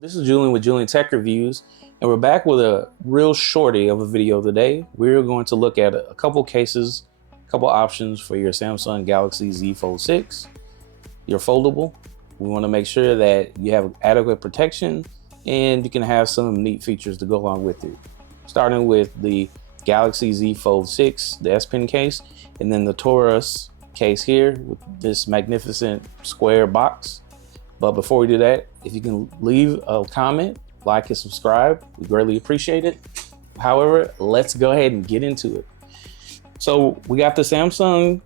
This is Julian with Juleon Tech Reviews, and we're back with a real shorty of a video today. We're going to look at a couple cases, a couple options for your Samsung Galaxy Z Fold 6, your foldable. We want to make sure that you have adequate protection and you can have some neat features to go along with it. Starting with the Galaxy Z Fold 6, the S Pen case, and then the Torras case here with this magnificent square box. But before we do that, if you can leave a comment, like and subscribe, we greatly appreciate it. However, let's go ahead and get into it. So we got the Samsung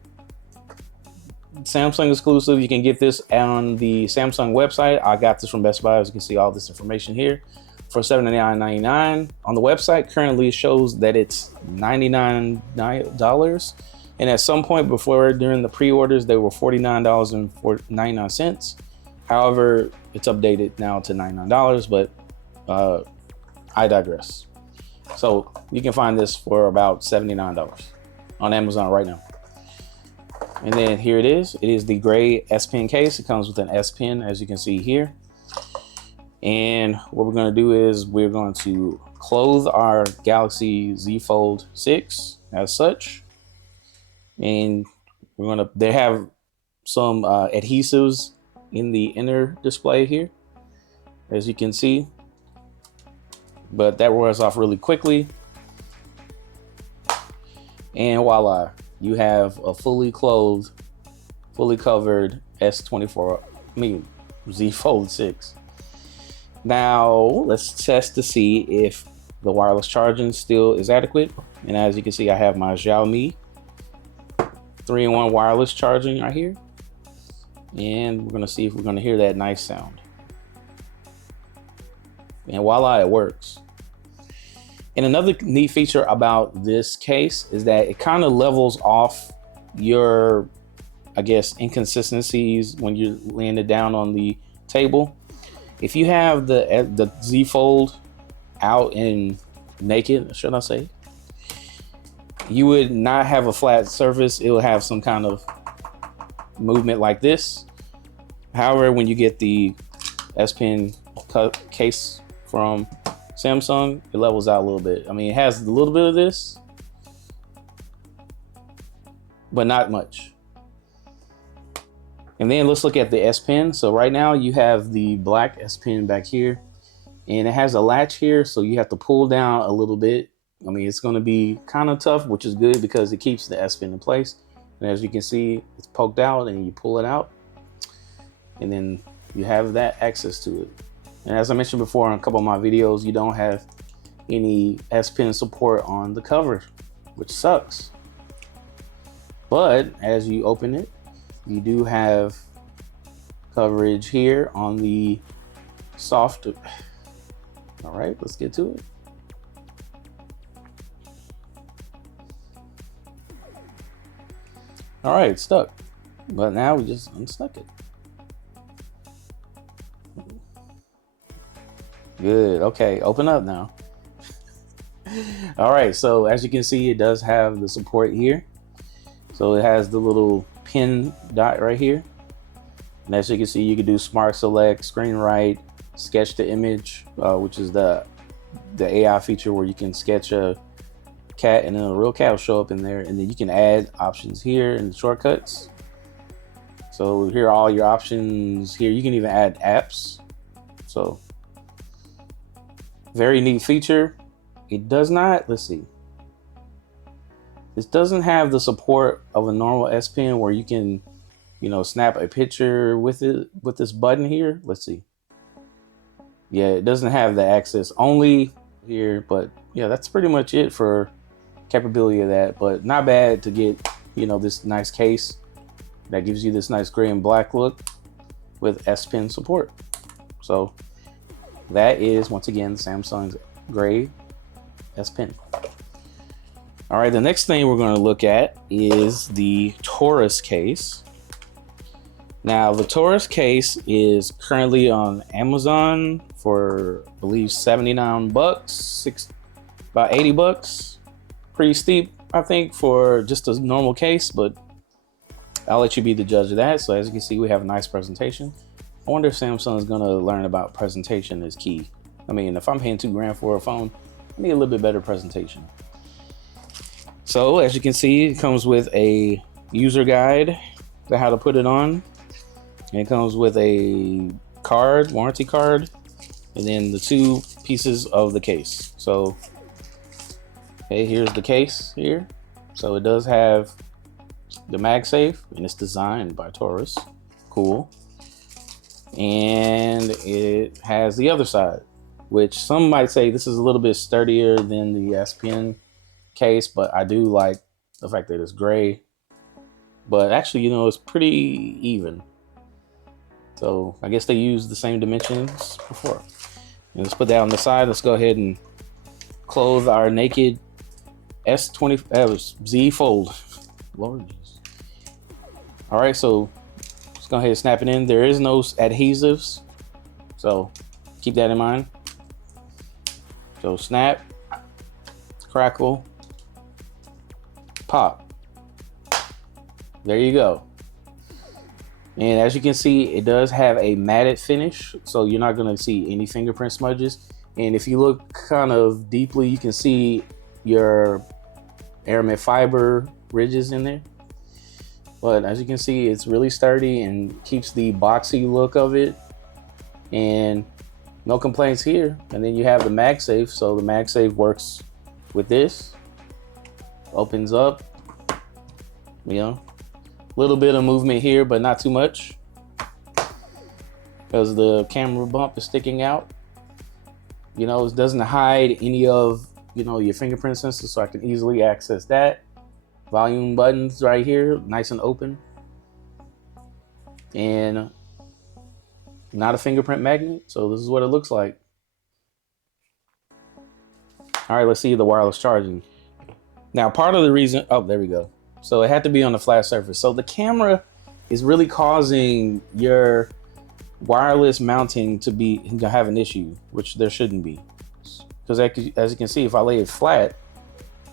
exclusive. You can get this on the Samsung website. I got this from Best Buy. As you can see all this information here for $79.99. On the website, currently it shows that it's $99. And at some point before, during the pre-orders, they were $49.99. However, it's updated now to $99, but I digress. So you can find this for about $79 on Amazon right now. And then here it is. It is the gray S Pen case. It comes with an S Pen, as you can see here. And what we're going to do is we're going to close our Galaxy Z Fold 6 as such. And they have some adhesives in the inner display here, as you can see, but that wears off really quickly. And voila, you have a fully clothed, fully covered Z Fold 6. Now let's test to see if the wireless charging still is adequate. And as you can see, I have my Xiaomi 3-in-1 wireless charging right here. And we're gonna see if we're gonna hear that nice sound. And voila, it works. And another neat feature about this case is that it kind of levels off your, I guess, inconsistencies when you're laying it down on the table. If you have the Z Fold out and naked, should I say, you would not have a flat surface. It will have some kind of movement like this. However, when you get the S Pen case from Samsung, it levels out a little bit. I mean, it has a little bit of this, but not much. And then let's look at the S Pen. So right now you have the black S Pen back here, and it has a latch here, so you have to pull down a little bit. I mean, it's going to be kind of tough, which is good because it keeps the S Pen in place. And as you can see, it's poked out and you pull it out, and then you have that access to it. And as I mentioned before in a couple of my videos, you don't have any S Pen support on the cover, which sucks. But as you open it, you do have coverage here on the soft. All right, let's get to it. All right, it's stuck, but now we just unstuck it. Good, okay, open up now. All right, so as you can see, it does have the support here. So it has the little pin dot right here. And as you can see, you can do smart select, screen write, sketch to image, which is the AI feature where you can sketch a cat and then a real cat will show up in there, and then you can add options here in the shortcuts. So here are all your options here. You can even add apps. So very neat feature. It does not, let's see, this doesn't have the support of a normal S Pen where you can, you know, snap a picture with it with this button here. Let's see. Yeah, it doesn't have the access only here, but yeah, that's pretty much it for capability of that. But not bad to get, you know, this nice case that gives you this nice gray and black look with S Pen support. So that is, once again, Samsung's gray S Pen. All right, the next thing we're going to look at is the Torras case. Now, the Torras case is currently on Amazon for, I believe, 79 bucks, about 80 bucks. Pretty steep, I think, for just a normal case, but I'll let you be the judge of that. So as you can see, we have a nice presentation. I wonder if Samsung's gonna learn about presentation is key. I mean, if I'm paying $2 grand for a phone, I need a little bit better presentation. So as you can see, it comes with a user guide to how to put it on. And it comes with a card, warranty card, and then the 2 pieces of the case. So, okay, here's the case here. So it does have the Magsafe, and it's designed by Torras. Cool. And it has the other side, which some might say this is a little bit sturdier than the S Pen case, but I do like the fact that it's gray. But actually, you know, it's pretty even. So I guess they used the same dimensions before. And let's put that on the side. Let's go ahead and close our naked S20 Z Fold. Lord. All right, so let's go ahead and snap it in. There is no adhesives, so keep that in mind. So snap, crackle, pop. There you go. And as you can see, it does have a matted finish, so you're not going to see any fingerprint smudges. And if you look kind of deeply, you can see your aramid fiber ridges in there. But as you can see, it's really sturdy and keeps the boxy look of it. And no complaints here. And then you have the Magsafe. So the Magsafe works with this. Opens up. You know, a little bit of movement here, but not too much, because the camera bump is sticking out. You know, it doesn't hide any of, you know, your fingerprint sensor, so I can easily access that. Volume buttons right here, nice and open. And not a fingerprint magnet, so this is what it looks like. All right, let's see the wireless charging. Now, part of the reason, oh, there we go. So it had to be on a flat surface. So the camera is really causing your wireless mounting to have an issue, which there shouldn't be. Because as you can see, if I lay it flat,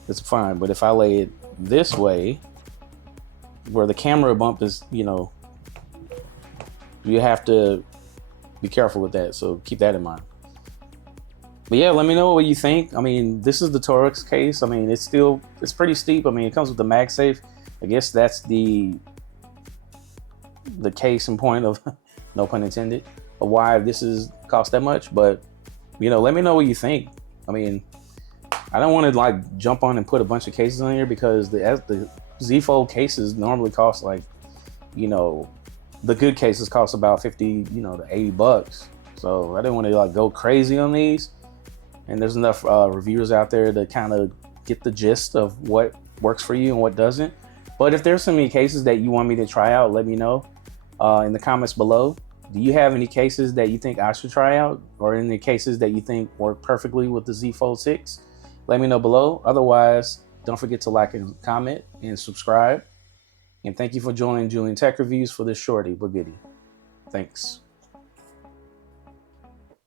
it's fine. But if I lay it this way, where the camera bump is, you know, you have to be careful with that. So keep that in mind. But yeah, let me know what you think. I mean, this is the Torras case. I mean, it's pretty steep. I mean, it comes with the Magsafe. I guess that's the case in point of, no pun intended, of why this is cost that much. But, you know, let me know what you think. I mean, I don't want to like jump on and put a bunch of cases on here, because the Z Fold cases normally cost like, you know, the good cases cost about 50, you know, to 80 bucks. So I didn't want to like go crazy on these. And there's enough reviewers out there to kind of get the gist of what works for you and what doesn't. But if there's so many cases that you want me to try out, let me know in the comments below. Do you have any cases that you think I should try out, or any cases that you think work perfectly with the Z Fold 6? Let me know below. Otherwise, don't forget to like and comment and subscribe. And thank you for joining Juleon Tech Reviews for this shorty but goodie. Thanks.